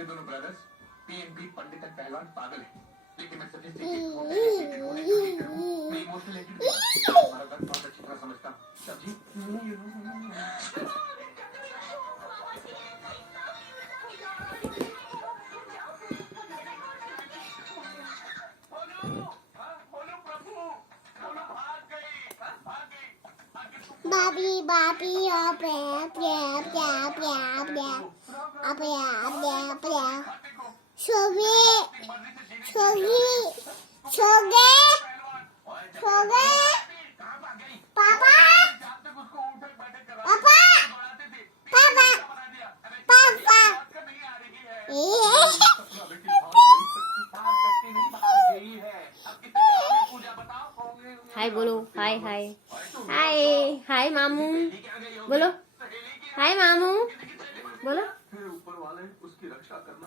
मेरे दोनों brothers PNB Pandit and पहलवान पागल है, लेकिन मैं सजेस्ट मैं इमोशनल हमारा दर्द बहुत अच्छी तरह समझता हूँ। समझी? Babi, babi, apa, apa, apa, apa, apa, apa, apa, apa, Sogi, Sogi, Sogi, Sogi, Papa, Papa, Papa, Papa. हाय बोलो, हाय हाय हाय हाय मामू बोलो, हाय मामू बोलो। ऊपर वाले उसकी रक्षा करना।